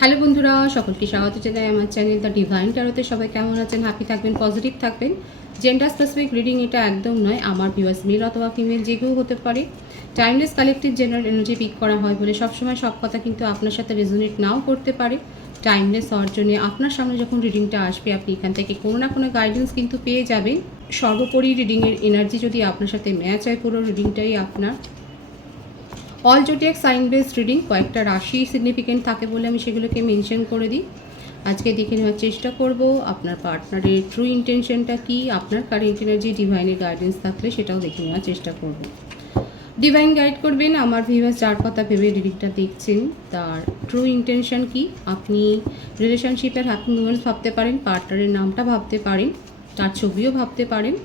Hello বন্ধুরা, সকলকে স্বাগত জানাই আমার চ্যানেল দ্য ডিভাইন ট্যারোতে। সবাই কেমন আছেন? হ্যাপি থাকবেন, পজিটিভ থাকবেন। জেন্ডার স্পেসিফিক রিডিং এটা একদম নয়। আমার ভিউয়ার্স মেল অথবা ফিমেল যে কেউ হতে পারে। Timeless collective general energy pick করা হয় বলে সবসময় সব কথা কিন্তু আপনার সাথে রেজোনেট নাও করতে পারে। টাইমলেস হওয়ার জন্য আপনার সামনে যখন রিডিংটা আসবে আপনি এখান থেকে কোনো না কোনো গাইডেন্স কিন্তু পেয়ে যাবেন। সর্বোপরি রিডিংয়ের এনার্জি যদি আপনার সাথে ম্যাচ হয়, পুরো রিডিংটাই আপনার। All zodiac sign base reading, কয়েকটা রাশি সিগনিফিকেন্ট থাকে বলে আমি সেগুলোকে মেনশন করে দিই। আজকে দেখে নেওয়ার চেষ্টা করব আপনার পার্টনারের ট্রু ইন্টেনশনটা কী, আপনার কারেন্ট এনার্জি ডিভাইনের গাইডেন্স থাকলে সেটাও দেখে নেওয়ার চেষ্টা করব। ডিভাইন গাইড করবেন আমার ভিউয়ার্স যার কথা ভেবে রিডিংটা দেখছেন, তার ট্রু ইন্টেনশন কী। আপনি রিলেশনশিপের হ্যাপি মুমেন্টস ভাবতে পারেন, পার্টনারের নামটা ভাবতে পারেন, তার ছবিও ভাবতে পারেন।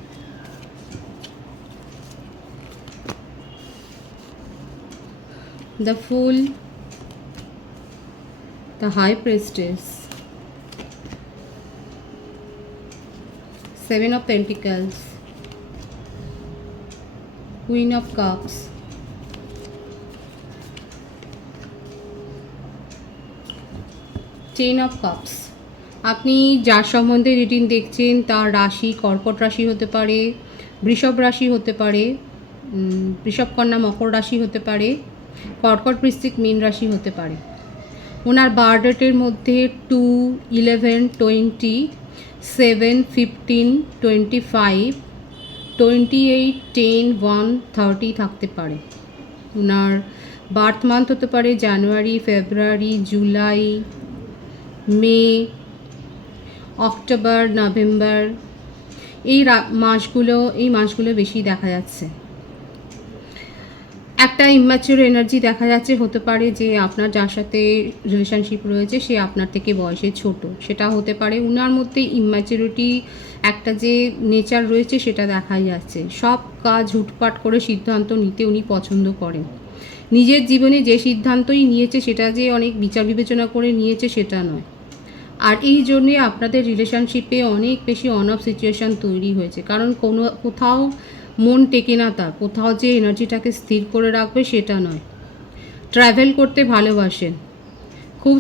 The Fool, the High Priestess, Seven of Pentacles, Queen of Cups, Ten of Cups। আপনি যার সম্বন্ধে রিডিং দেখছেন তার রাশি কর্কট রাশি হতে পারে, বৃষভ রাশি হতে পারে, বৃষভ কন্যা মকর রাশি হতে পারে, কর্কট বৃশ্চিক মীন রাশি হতে পারে। ওনার বার্থ ডেটের মধ্যে 2, 11, 20, 7, 15, 25, 28, 10, 1, 30 থাকতে পারে। ওনার বার্থ মান্থ হতে পারে জানুয়ারি, ফেব্রুয়ারি, জুলাই, মে, অক্টোবর, নভেম্বর। এই মাসগুলো বেশি দেখা যাচ্ছে। একটা ইম্যাচিওর এনার্জি দেখা যাচ্ছে, হতে পারে যে আপনার যার সাথে রিলেশনশিপ রয়েছে সে আপনার থেকে বয়সে ছোট, সেটা হতে পারে। উনার মধ্যে ইম্যাচিউরিটি একটা যে নেচার রয়েছে সেটা দেখা যাচ্ছে। সব কাজ হুটপাট করে সিদ্ধান্ত নিতে উনি পছন্দ করেন। নিজের জীবনে যে সিদ্ধান্তই নিয়েছে সেটা যে অনেক বিচার বিবেচনা করে নিয়েছে সেটা নয়। আর এই জন্যে আপনাদের রিলেশনশিপে অনেক বেশি অন অফ সিচুয়েশান তৈরি হয়েছে, কারণ কোথাও মন টেকে না, তার কোথাও যে এনার্জিটাকে স্থির করে রাখবে সেটা নয়। ট্রাভেল করতে ভালোবাসেন, খুব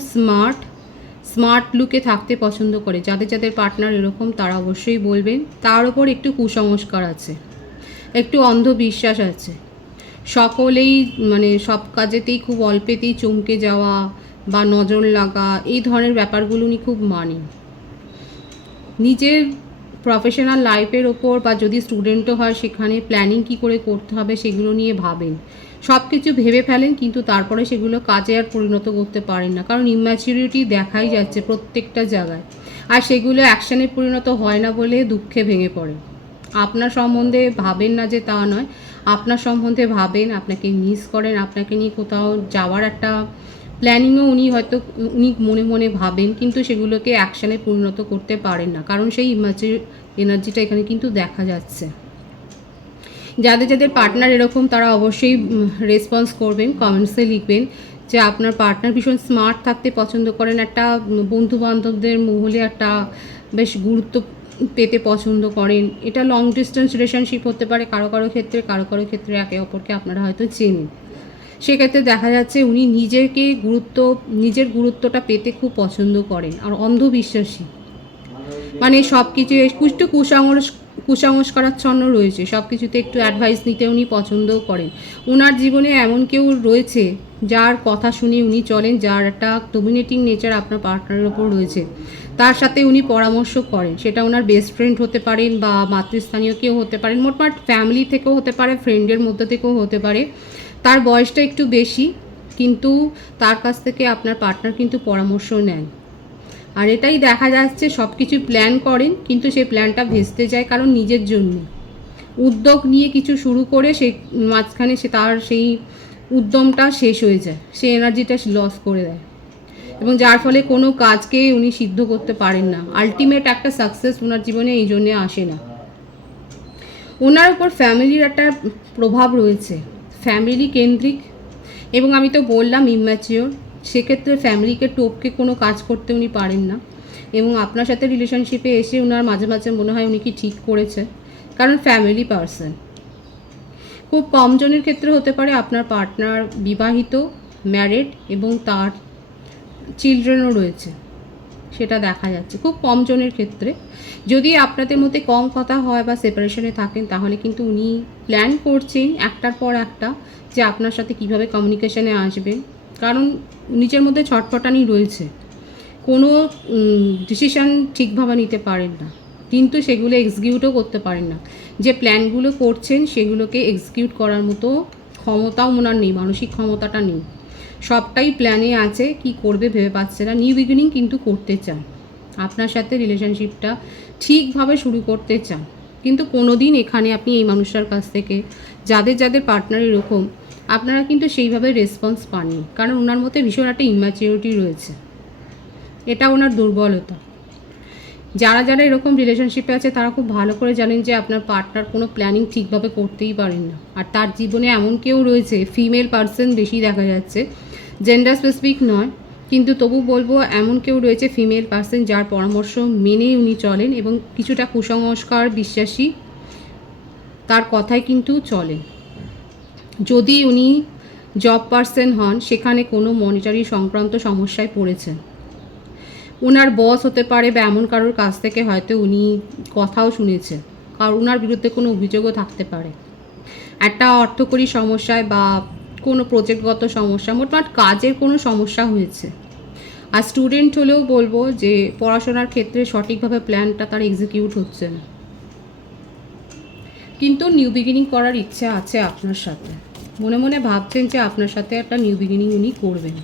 স্মার্ট লুকে থাকতে পছন্দ করে। যাদের পার্টনার এরকম তারা অবশ্যই বলবেন। তার ওপর একটু কুসংস্কার আছে, একটু অন্ধবিশ্বাস আছে। সকলেই সব কাজেতেই খুব অল্পেতেই চমকে যাওয়া বা নজর লাগা, এই ধরনের ব্যাপারগুলো উনি খুব মানেন। নিজের প্রফেশনাল লাইফের ওপর বা যদি স্টুডেন্টও হয় সেখানে প্ল্যানিং কী করে করতে হবে সেগুলো নিয়ে ভাবেন। সব কিছু ভেবে ফেলেন কিন্তু তারপরে সেগুলো কাজে আর পরিণত করতে পারেন না, কারণ ইম্যাচিউরিটি দেখাই যাচ্ছে প্রত্যেকটা জায়গায়। আর সেগুলো অ্যাকশানে পরিণত হয় না বলে দুঃখে ভেঙে পড়ে। আপনার সম্বন্ধে ভাবেন না যে তা নয়, আপনার সম্বন্ধে ভাবেন, আপনাকে মিস করেন, আপনাকে নিয়ে কোথাও যাওয়ার একটা প্ল্যানিংও উনি মনে মনে ভাবেন, কিন্তু সেগুলোকে অ্যাকশানে পরিণত করতে পারেন না, কারণ সেই ইম্যাচিউর এনার্জিটা এখানে কিন্তু দেখা যাচ্ছে। যাদের পার্টনার এরকম তারা অবশ্যই রেসপন্স করবেন, কমেন্টসে লিখবেন যে আপনার পার্টনার ভীষণ স্মার্ট থাকতে পছন্দ করেন, একটা বন্ধুবান্ধবদের মহলে একটা বেশ গুরুত্ব পেতে পছন্দ করেন। এটা লং ডিস্টেন্স রিলেশনশিপ হতে পারে কারো ক্ষেত্রে একে অপরকে আপনারা হয়তো চেনেন। সেক্ষেত্রে দেখা যাচ্ছে উনি নিজের গুরুত্বটা পেতে খুব পছন্দ করেন। আর অন্ধবিশ্বাসী, সব কিছু একটু কুসংস্কারাচ্ছন্ন রয়েছে, সব কিছুতে একটু অ্যাডভাইস নিতে উনি পছন্দও করেন। ওনার জীবনে এমন কেউ রয়েছে যার কথা শুনে উনি চলেন, যার একটা ডমিনেটিং নেচার আপনার পার্টনারের ওপর রয়েছে, তার সাথে উনি পরামর্শ করেন। সেটা ওনার বেস্ট ফ্রেন্ড হতে পারেন বা মাতৃস্থানীয় কেউ হতে পারেন, মোটমাট ফ্যামিলি থেকেও হতে পারে, ফ্রেন্ডের মধ্যে থেকেও হতে পারে। তার বয়সটা একটু বেশি, কিন্তু তার কাছ থেকে আপনার পার্টনার কিন্তু পরামর্শ নেন। আর এটাই দেখা যাচ্ছে সব কিছু প্ল্যান করেন কিন্তু সেই প্ল্যানটা ভেস্তে যায়, কারণ নিজের জন্য উদ্যোগ নিয়ে কিছু শুরু করে সেই মাঝখানে তার সেই উদ্যমটা শেষ হয়ে যায়, সে এনার্জিটা লস করে দেয়, এবং যার ফলে কোনো কাজকে উনি সিদ্ধ করতে পারেন না। আলটিমেট একটা সাকসেস ওনার জীবনে এই জন্যে আসে না। ওনার উপর ফ্যামিলির একটা প্রভাব রয়েছে, ফ্যামিলি কেন্দ্রিক, এবং আমি তো বললাম ইম্যাচিওর। সেক্ষেত্রে ফ্যামিলিকে টপকে কোনো কাজ করতে উনি পারেন না, এবং আপনার সাথে রিলেশনশিপে এসে ওনার মাঝে মাঝে মনে হয় উনি কি ঠিক করেছে, কারণ ফ্যামিলি পারসন। খুব কম জনের ক্ষেত্রে হতে পারে আপনার পার্টনার বিবাহিত, ম্যারিড, এবং তার চিলড্রেনও রয়েছে, সেটা দেখা যাচ্ছে খুব কম জনের ক্ষেত্রে। যদি আপনাদের মধ্যে কম কথা হয় বা সেপারেশনে থাকেন, তাহলে কিন্তু উনি প্ল্যান করছেন একটার পর একটা যে আপনার সাথে কিভাবে কমিউনিকেশনে আসবেন। কারণ নিজের মধ্যে ছটফটানি রয়েছে, কোনো ডিসিশান ঠিকভাবে নিতে পারেন না, কিন্তু সেগুলো এক্সিকিউটও করতে পারেন না। যে প্ল্যানগুলো করছেন সেগুলোকে এক্সিকিউট করার মতো ক্ষমতাও ওনার নেই, মানসিক ক্ষমতাটা নেই। সবটাই প্ল্যানে আছে, কি করবে ভেবে পাচ্ছে না। নিউ বিগিনিং কিন্তু করতে চান, আপনার সাথে রিলেশনশিপটা ঠিকভাবে শুরু করতে চান, কিন্তু কোনো দিন এখানে আপনি এই মানুষটার কাছ থেকে, যাদের যাদের পার্টনার এরকম, আপনারা কিন্তু সেইভাবে রেসপন্স পাননি। কারণ ওনার মধ্যে ভীষণ একটা ইম্যাচিউরিটি রয়েছে, এটা ওনার দুর্বলতা। যারা যারা এরকম রিলেশনশিপে আছে তারা খুব ভালো করে জানেন যে আপনার পার্টনার কোনো প্ল্যানিং ঠিকভাবে করতেই পারেন না। আর তার জীবনে এমন কেউ রয়েছে, ফিমেল পার্সন বেশি দেখা যাচ্ছে, জেন্ডার স্পেসিফিক নয়, কিন্তু তবু বলবো এমন কেউ রয়েছে ফিমেল পার্সন যার পরামর্শ মেনেই উনি চলেন এবং কিছুটা কুসংস্কার বিশ্বাসী, তার কথাই কিন্তু চলেন। যদি উনি জব পার্সন হন, সেখানে কোনো মনিটারি সংক্রান্ত সমস্যায় পড়েছেন, ওনার বস হতে পারে বা এমন কারোর কাছ থেকে হয়তো উনি কথাও শুনেছে, কারণ ওনার বিরুদ্ধে কোনো অভিযোগও থাকতে পারে। একটা অর্থকরী সমস্যায় বা কোনো প্রজেক্টগত সমস্যা, মোটমাট কাজের কোনো সমস্যা হয়েছে। আর স্টুডেন্ট হলেও বলবো যে পড়াশোনার ক্ষেত্রে সঠিকভাবে প্ল্যানটা তার এক্সিকিউট হচ্ছে না, কিন্তু নিউ বিগিনিং করার ইচ্ছা আছে আপনার সাথে। মনে মনে ভাবছেন যে আপনার সাথে একটা নিউ বিগিনিং উনি করবেন।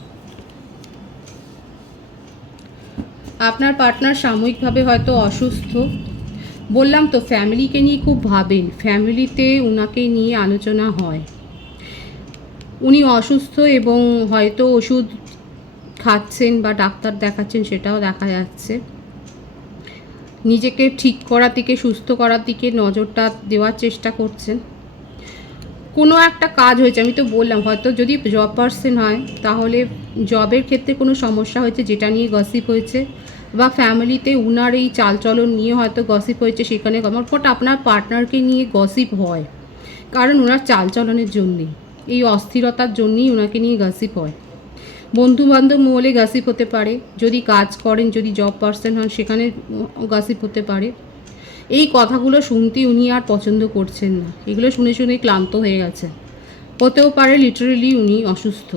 আপনার পার্টনার সাময়িকভাবে হয়তো অসুস্থ, বললাম তো ফ্যামিলিকে নিয়ে খুব ভাবেন, ফ্যামিলিতে ওনাকে নিয়ে আলোচনা হয়। উনি অসুস্থ এবং হয়তো ওষুধ খাচ্ছেন বা ডাক্তার দেখাচ্ছেন, সেটাও দেখা যাচ্ছে। নিজেকে ঠিক করার দিকে, সুস্থ করার দিকে নজরটা দেওয়ার চেষ্টা করছেন। কোনো একটা কাজ হয়েছে, আমি তো বললাম, হয়তো যদি জব পার্সন হয় তাহলে জবের ক্ষেত্রে কোনো সমস্যা হয়েছে যেটা নিয়ে গসিপ হয়েছে, বা ফ্যামিলিতে উনার এই চালচলন নিয়ে হয়তো গসিপ হয়েছে, সেখানে মোট আপনার পার্টনারকে নিয়ে গসিপ হয়, কারণ ওনার চালচলনের জন্যেই, এই অস্থিরতার জন্যই ওনাকে নিয়ে গসিপ হয়। বন্ধুবান্ধব মহলে গসিপ হতে পারে, যদি কাজ করেন, যদি জব পার্সন হন সেখানে গসিপ হতে পারে। এই কথাগুলো শুনতে উনি আর পছন্দ করছেন না, এগুলো শুনে শুনে ক্লান্ত হয়ে গেছে। হতেও পারে লিটারেলি উনি অসুস্থ,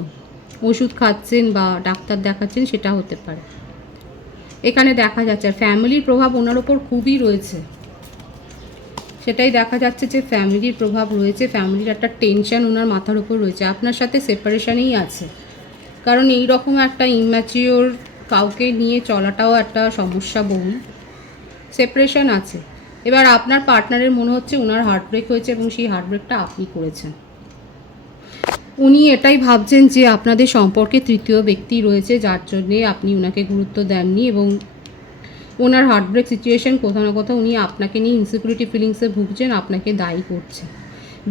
ওষুধ খাচ্ছেন বা ডাক্তার দেখাচ্ছেন, সেটা হতে পারে। এখানে দেখা যাচ্ছে আর ফ্যামিলির প্রভাব ওনার ওপর খুবই রয়েছে, সেটাই দেখা যাচ্ছে যে ফ্যামিলির প্রভাব রয়েছে, ফ্যামিলির একটা টেনশন ওনার মাথার উপর রয়েছে। আপনার সাথে সেপারেশনেই আছে, কারণ এই রকম একটা ইম্যাচিওর কাউকে নিয়ে চলাটাও একটা সমস্যা বহুল। সেপারেশন আছে। এবার আপনার পার্টনারের মনে হচ্ছে ওনার হার্টব্রেক হয়েছে এবং সেই হার্টব্রেকটা আপনি করেছেন। উনি এটাই ভাবছেন যে আপনাদের সম্পর্কে তৃতীয় ব্যক্তি রয়েছে, যার জন্যে আপনি ওনাকে গুরুত্ব দেননি, এবং ওনার হার্টব্রেক সিচুয়েশন কোথাও না কোথাও উনি আপনাকে নিয়ে ইনসিকিউরিটি ফিলিংসে ভুগছেন, আপনাকে দায়ী করছে।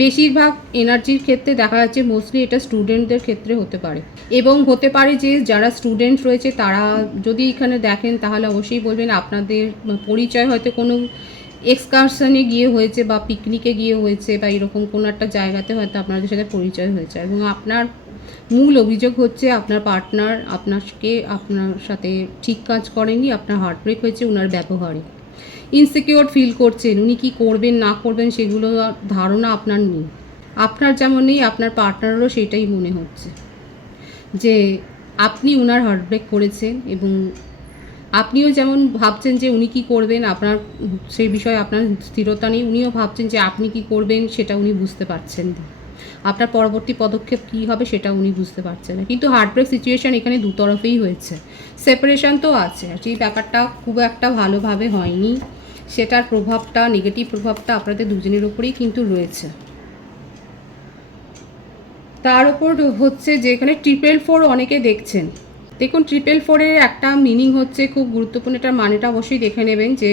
বেশিরভাগ এনার্জির ক্ষেত্রে দেখা যাচ্ছে মোস্টলি এটা স্টুডেন্টদের ক্ষেত্রে হতে পারে, এবং হতে পারে যে যারা স্টুডেন্ট রয়েছে তারা যদি এখানে দেখেন তাহলে অবশ্যই বলবেন আপনাদের পরিচয় হয়তো কোনো এক্সকারশনে গিয়ে হয়েছে বা পিকনিকে গিয়ে হয়েছে বা এরকম কোনো একটা জায়গাতে হয়তো আপনাদের সাথে পরিচয় হয়েছে, এবং আপনার মূল অভিযোগ হচ্ছে আপনার পার্টনার আপনার সাথে ঠিক কাজ করেনি, আপনার হার্টব্রেক হয়েছে ওনার ব্যবহারে। ইনসিকিওর ফিল করছেন, উনি কী করবেন না করবেন সেগুলো ধারণা আপনার নেই। আপনার যেমন নেই, আপনার পার্টনারেরও সেটাই মনে হচ্ছে যে আপনি ওনার হার্টব্রেক করেছেন, এবং আপনিও যেমন ভাবছেন যে উনি কী করবেন, আপনার সেই বিষয়ে আপনার স্থিরতা নেই, উনিও ভাবছেন যে আপনি কী করবেন সেটা উনি বুঝতে পারছেন না, আপনার পরবর্তী পদক্ষেপ কী হবে সেটা উনি বুঝতে পারছেন না। কিন্তু হার্টব্রেক সিচুয়েশান এখানে দুতরফেই হয়েছে, সেপারেশন তো আছে, আর সেই ব্যাপারটা খুব একটা ভালোভাবে হয়নি, সেটার প্রভাবটা, নেগেটিভ প্রভাবটা আপনাদের দুজনের ওপরেই কিন্তু রয়েছে। তার ওপর হচ্ছে যে এখানে 444 অনেকে দেখছেন। দেখুন 444-এর একটা মিনিং হচ্ছে খুব গুরুত্বপূর্ণ, এটার মানেটা অবশ্যই দেখে নেবেন। যে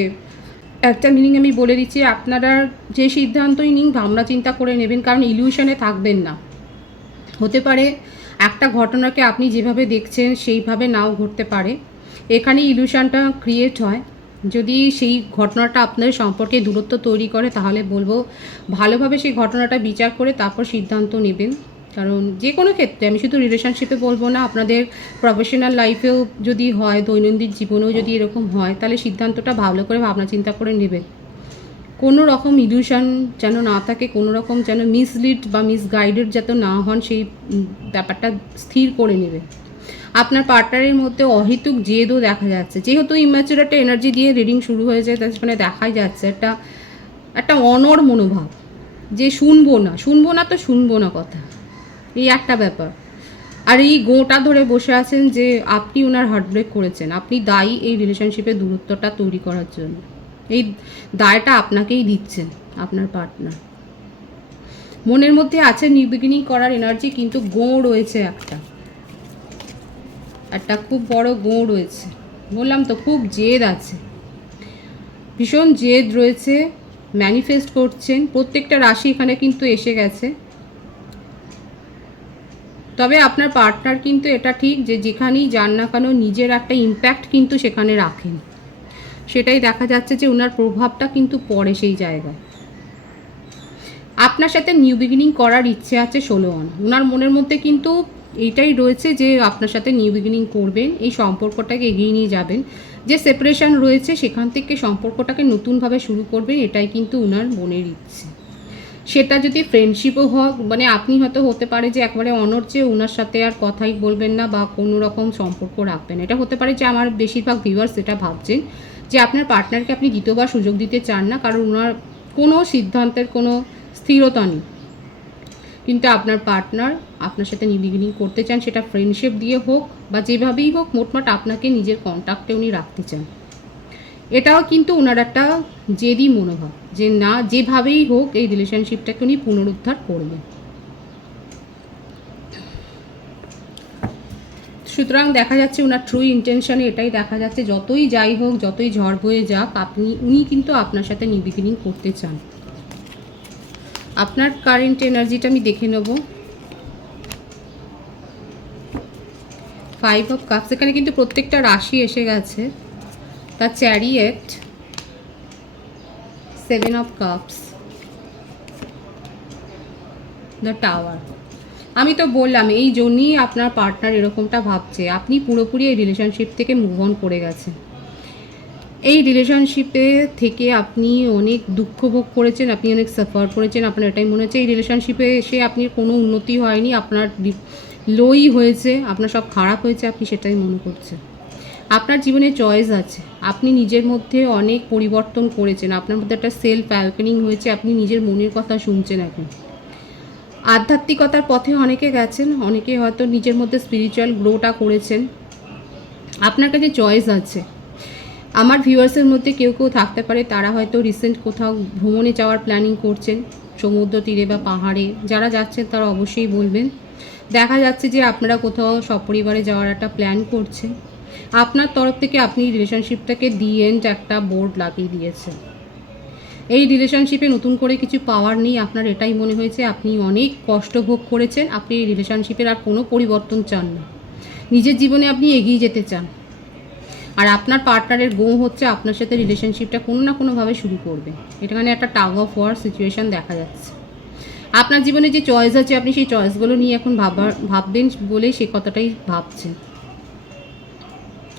একটা মিনিং আমি বলে দিচ্ছি, আপনারা যে সিদ্ধান্তই নিন ভাবনা চিন্তা করে নেবেন, কারণ ইলিউশনে থাকবেন না। হতে পারে একটা ঘটনাকে আপনি যেভাবে দেখছেন সেইভাবে নাও ঘটতে পারে, এখানে ইলিউশনটা ক্রিয়েট হয়। যদি সেই ঘটনাটা আপনাদের সম্পর্কে দূরত্ব তৈরি করে, তাহলে বলবো ভালোভাবে সেই ঘটনাটা বিচার করে তারপর সিদ্ধান্ত নেবেন। কারণ যে কোনো ক্ষেত্রে, আমি শুধু রিলেশনশিপে বলবো না, আপনাদের প্রফেশনাল লাইফেও যদি হয়, দৈনন্দিন জীবনেও যদি এরকম হয়, তাহলে সিদ্ধান্তটা ভালো করে ভাবনা চিন্তা করে নেবেন। কোনো রকম ইলিউশন যেন না থাকে, কোনো রকম যেন মিসলিড বা মিসগাইডেড যাতে না হন, সেই ব্যাপারটা স্থির করে নেবে। আপনার পার্টনারের মধ্যে অহেতুক জেদও দেখা যাচ্ছে, যেহেতু ইম্যাচুর একটা এনার্জি দিয়ে রিডিং শুরু হয়ে যায়, তার সেখানে দেখাই যাচ্ছে একটা একটা অনড় মনোভাব, যে শুনবো না তো শুনবো না কথা, এই একটা ব্যাপার। আর এই গোটা ধরে বসে আছেন যে আপনি ওনার হার্টব্রেক করেছেন, আপনি দায়ী এই রিলেশনশিপের দূরত্বটা তৈরি করার জন্য। এই দায়টা আপনাকেই দিচ্ছেন আপনার পার্টনার। মনের মধ্যে আছে নিউ বিগিনিং করার এনার্জি, কিন্তু রয়েছে একটা খুব বড় রয়েছে। বললাম তো, খুব জেদ আছে, ভীষণ জেদ রয়েছে, ম্যানিফেস্ট করছেন। প্রত্যেকটা রাশি এখানে কিন্তু এসে গেছে। তবে আপনার পার্টনার কিন্তু এটা ঠিক যে যেখানেই যান না কেন নিজের একটা ইম্প্যাক্ট কিন্তু সেখানে রাখেন, সেটাই দেখা যাচ্ছে যে ওনার প্রভাবটা কিন্তু পড়ে সেই জায়গায়। আপনার সাথে নিউ বিগিনিং করার ইচ্ছে আছে 16 ওনার মনের মধ্যে কিন্তু এইটাই রয়েছে যে আপনার সাথে নিউ বিগিনিং করবেন, এই সম্পর্কটাকে এগিয়ে নিয়ে যাবেন। যে সেপারেশন রয়েছে সেখান থেকে সম্পর্কটাকে নতুনভাবে শুরু করবেন, এটাই কিন্তু ওনার মনের ইচ্ছে। সেটা যদি ফ্রেন্ডশিপও হোক, মানে আপনি হয়তো হতে পারে যে একবারে অনড় যে ওনার সাথে আর কথাই বলবেন না বা কোনো রকম সম্পর্ক রাখবেন। এটা হতে পারে যে আমার বেশিরভাগ ভিউয়ার্স এটা ভাবছেন যে আপনার পার্টনারকে আপনি দ্বিতীয়বার সুযোগ দিতে চান না, কারণ ওনার কোনো সিদ্ধান্তের কোনো স্থিরতা নেই। কিন্তু আপনার পার্টনার আপনার সাথে নিউ বিগিনিং করতে চান, সেটা ফ্রেন্ডশিপ দিয়ে হোক বা যেভাবেই হোক, মোটমাট আপনাকে নিজের কন্ট্যাক্টে উনি রাখতে চান। এটাও কিন্তু ওনার একটা জেদি মনোভাব, যে না যেভাবেই হোক এই রিলেশনশিপটাকে উনি পুনরুদ্ধার করবেন। সুতরাং দেখা যাচ্ছে ওনার ট্রু ইন্টেনশনে এটাই দেখা যাচ্ছে, যতই যাই হোক, যতই ঝড় বয়ে যাক, উনি কিন্তু আপনার সাথে নিউ বিগিনিং করতে চান। আপনার কারেন্ট এনার্জিটা আমি দেখে নেব। 5 অফ কাপস, এখানে কিন্তু প্রত্যেকটা রাশি এসে গেছে। The chariot, 7 of cups, the tower. আমি তো বললাম এই জন্যই আপনার পার্টনার এরকমটা ভাবছে, আপনি পুরোপুরি এই রিলেশনশিপ থেকে মুভ অন করে গেছেন। এই রিলেশনশিপে থেকে আপনি অনেক দুঃখ ভোগ করেছেন, আপনি অনেক সাফার করেছেন। আপনার এটাই মনে হচ্ছে এই রিলেশনশিপে এসে আপনি কোনো উন্নতি হয়নি, আপনার লোই হয়েছে, আপনার সব খারাপ হয়েছে, আপনি সেটাই মনে করছেন। আপনার জীবনে চয়েস আছে, আপনি নিজের মধ্যে অনেক পরিবর্তন করেছেন, আপনার মধ্যে একটা সেলফ অ্যাওয়েকেনিং হয়েছে, আপনি নিজের মনের কথা শুনছেন এখন। আধ্যাত্মিকতার পথে অনেকে গেছেন, অনেকে হয়তো নিজের মধ্যে স্পিরিচুয়াল গ্রোটা করেছেন। আপনার কাছে চয়েস আছে। আমার ভিউয়ার্সের মধ্যে কেউ থাকতে পারে তারা হয়তো রিসেন্ট কোথাও ভ্রমণে যাওয়ার প্ল্যানিং করছেন, সমুদ্র তীরে বা পাহাড়ে। যারা যাচ্ছেন তারা অবশ্যই বলবেন। দেখা যাচ্ছে যে আপনারা কোথাও সপরিবারে যাওয়ার একটা প্ল্যান করছেন। আপনার তরফ থেকে আপনি রিলেশনশিপটাকে দি এন্ড একটা বোর্ড লাগিয়ে দিয়েছেন। এই রিলেশনশিপে নতুন করে কিছু পাওয়ার নেই, আপনার এটাই মনে হয়েছে। আপনি অনেক কষ্ট ভোগ করেছেন, আপনি এই রিলেশনশিপের আর কোনো পরিবর্তন চান না, নিজের জীবনে আপনি এগিয়ে যেতে চান। আর আপনার পার্টনারের হচ্ছে আপনার সাথে রিলেশনশিপটা কোনো না কোনোভাবে শুরু করবে। এখানে একটা টাগ অফ ওয়ার সিচুয়েশান দেখা যাচ্ছে। আপনার জীবনে যে চয়েস আছে, আপনি সেই চয়েসগুলো নিয়ে এখন ভাববেন বলেই সে কথাটাই ভাবছেন।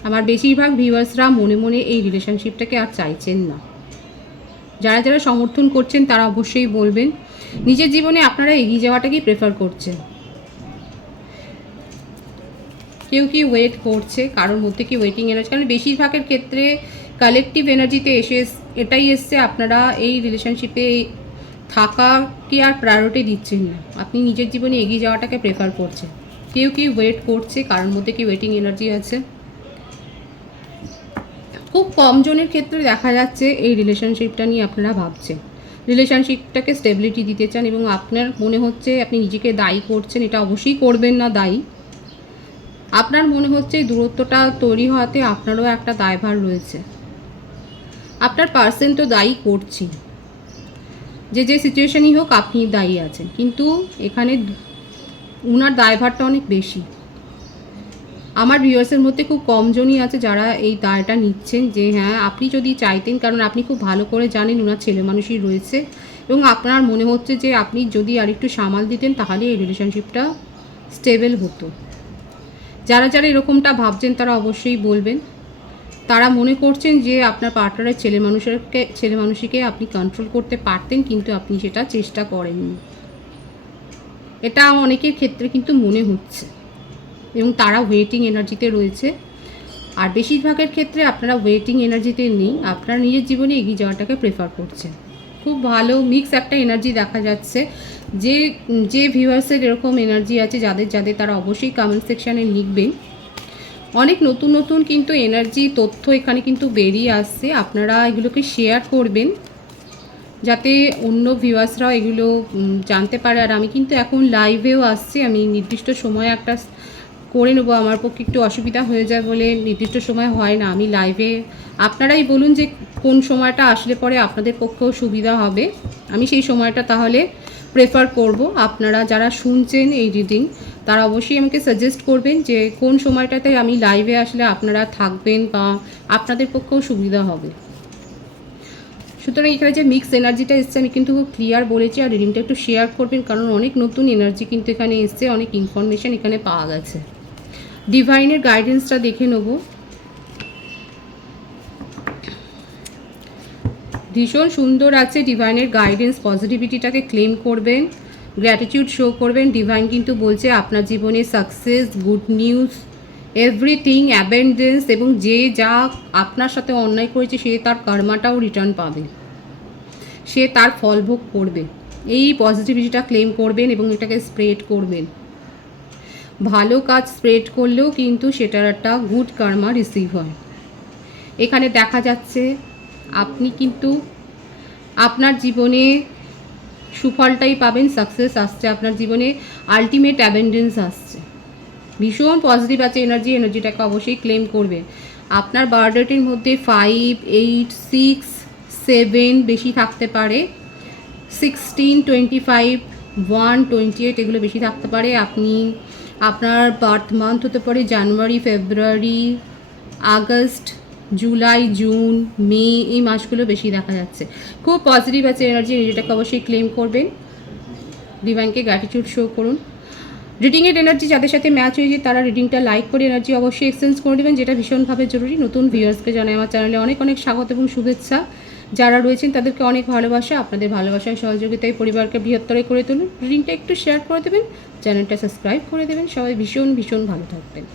আমার বেশিরভাগ ভিউয়ার্সরা মনে মনে এই রিলেশনশিপটাকে আর চাইছেন না। যারা যারা সমর্থন করছেন তারা অবশ্যই বলবেন নিজের জীবনে আপনারা এগিয়ে যাওয়াটাকেই প্রেফার করছেন। কেউ কি ওয়েট করছে, কারোর মধ্যে কি ওয়েটিং এনার্জি, কারণ বেশিরভাগের ক্ষেত্রে কালেকটিভ এনার্জিতে এটাই এসছে, আপনারা এই রিলেশনশিপে থাকাকে আর প্রায়োরিটি দিচ্ছেন না, আপনি নিজের জীবনে এগিয়ে যাওয়াটাকে প্রেফার করছেন। কেউ কি ওয়েট করছে, কারোর মধ্যে কি ওয়েটিং এনার্জি আছে। খুব কম জনের ক্ষেত্রে দেখা যাচ্ছে এই রিলেশনশিপটা নিয়ে আপনারা ভাবছেন, রিলেশনশিপটাকে স্টেবিলিটি দিতে চান, এবং আপনার মনে হচ্ছে আপনি নিজেকে দায়ী করছেন। এটা অবশ্যই করবেন না দায়ী, আপনার মনে হচ্ছে এই দূরত্বটা তৈরি হওয়াতে আপনারও একটা দায়ভার রয়েছে। আপনার পার্সন তো দায়ী করছি, যে সিচুয়েশনই হোক আপনি দায়ী আছেন, কিন্তু এখানে উনার দায়ভারটা অনেক বেশি। আমার ভিউয়ার্সের মধ্যে খুব কমজনই আছে যারা এই দায়টা নিচ্ছেন, যে হ্যাঁ আপনি যদি চাইতেন, কারণ আপনি খুব ভালো করে জানেন ওনার ছেলে মানুষই রয়েছে, এবং আপনার মনে হচ্ছে যে আপনি যদি আরেকটু সামাল দিতেন তাহলে এই রিলেশনশিপটা স্টেবল হতো। যারা যারা এরকমটা ভাবছেন তারা অবশ্যই বলবেন। তারা মনে করছেন যে আপনার পার্টনারের ছেলে মানুষকে আপনি কন্ট্রোল করতে পারতেন, কিন্তু আপনি সেটা চেষ্টা করেননি। এটা অনেকের ক্ষেত্রে কিন্তু মনে হচ্ছে, এবং তারা ওয়েটিং এনার্জিতে রয়েছে। আর বেশিরভাগের ক্ষেত্রে আপনারা ওয়েটিং এনার্জিতে নেই, আপনারা নিজের জীবনে এগিয়ে যাওয়াটাকে প্রেফার করছেন। খুব ভালো মিক্স একটা এনার্জি দেখা যাচ্ছে। যে ভিউয়ার্সের এরকম এনার্জি আছে, যাদের তারা অবশ্যই কমেন্ট সেকশানে লিখবেন। অনেক নতুন নতুন কিন্তু এনার্জি তথ্য এখানে কিন্তু বেরিয়ে আসছে, আপনারা এগুলোকে শেয়ার করবেন যাতে অন্য ভিউয়ার্সরাও এগুলো জানতে পারে। আর আমি কিন্তু এখন লাইভেও আসছি, আমি নির্দিষ্ট সময় একটা করে নেবো, আমার পক্ষে একটু অসুবিধা হয়ে যায় বলে নির্দিষ্ট সময় হয় না। আমি লাইভে, আপনারাই বলুন যে কোন সময়টা আসলে পরে আপনাদের পক্ষেও সুবিধা হবে, আমি সেই সময়টা তাহলে প্রেফার করব। আপনারা যারা শুনছেন এই রিডিং তারা অবশ্যই আমাকে সাজেস্ট করবেন যে কোন সময়টাতে আমি লাইভে আসলে আপনারা থাকবেন বা আপনাদের পক্ষেও সুবিধা হবে। সুতরাং এখানে যে মিক্স এনার্জিটা এসছে আমি কিন্তু খুব ক্লিয়ার বলেছি, আর রিডিংটা একটু শেয়ার করবেন, কারণ অনেক নতুন এনার্জি কিন্তু এখানে এসছে, অনেক ইনফরমেশান এখানে পাওয়া গেছে। ডিভাইনের গাইডেন্সটা দেখে নেব। ভীষণ সুন্দর আছে ডিভাইনের গাইডেন্স। পজিটিভিটিটাকে ক্লেম করবেন, গ্র্যাটিটিউড শো করবেন। ডিভাইন কিন্তু বলছে আপনার জীবনে success, good news, everything, abundance, এবং যে যা আপনার সাথে অন্যায় করেছে সে তার কর্মাটাও রিটার্ন পাবে, সে তার ফল ভোগ করবে। এই পজিটিভিটিটা ক্লেম করবেন এবং এটাকে স্প্রেড করবেন। ভালো কাজ স্প্রেড করলেও কিন্তু সেটার একটা গুড কার্মা রিসিভ হয়। এখানে দেখা যাচ্ছে আপনি কিন্তু আপনার জীবনে সুফলটাই পাবেন, সাকসেস আসছে আপনার জীবনে, আলটিমেট অ্যাবেন্ডেন্স আসছে। ভীষণ পজিটিভ আছে এনার্জিটাকে অবশ্যই ক্লেম করবে। আপনার বার্থডেটের মধ্যে 5, 8, 6, 7 বেশি থাকতে পারে, 16, 25, 1, 28 এগুলো বেশি থাকতে পারে। আপনার বার্থ মান্থ হতে পারে জানুয়ারি, ফেব্রুয়ারি, আগস্ট, জুলাই, জুন, মে, এই মাসগুলো বেশি দেখা যাচ্ছে। খুব পজিটিভ আছে এনার্জি, এটাকে অবশ্যই ক্লেম করবেন। ডিভাইনকে গ্র্যাটিটিউড শো করুন। রিডিংয়ের এনার্জি যাদের সাথে ম্যাচ হয়েছে তারা রিডিংটা লাইক করে এনার্জি অবশ্যই এক্সচেঞ্জ করে দেবেন, যেটা ভীষণভাবে জরুরি। নতুন ভিউয়ার্সকে জানাই আমার চ্যানেলে অনেক অনেক স্বাগত এবং শুভেচ্ছা। যারা রয়েছেন তাদেরকে অনেক ভালোবাসা। আপনাদের ভালোবাসায় সহযোগিতায় পরিবারকে বৃহত্তর করে তুলুন। রিডিংটা একটু শেয়ার করে দেবেন, চ্যানেলটা সাবস্ক্রাইব করে দেবেন। সবাই ভীষণ ভীষণ ভালো থাকবেন।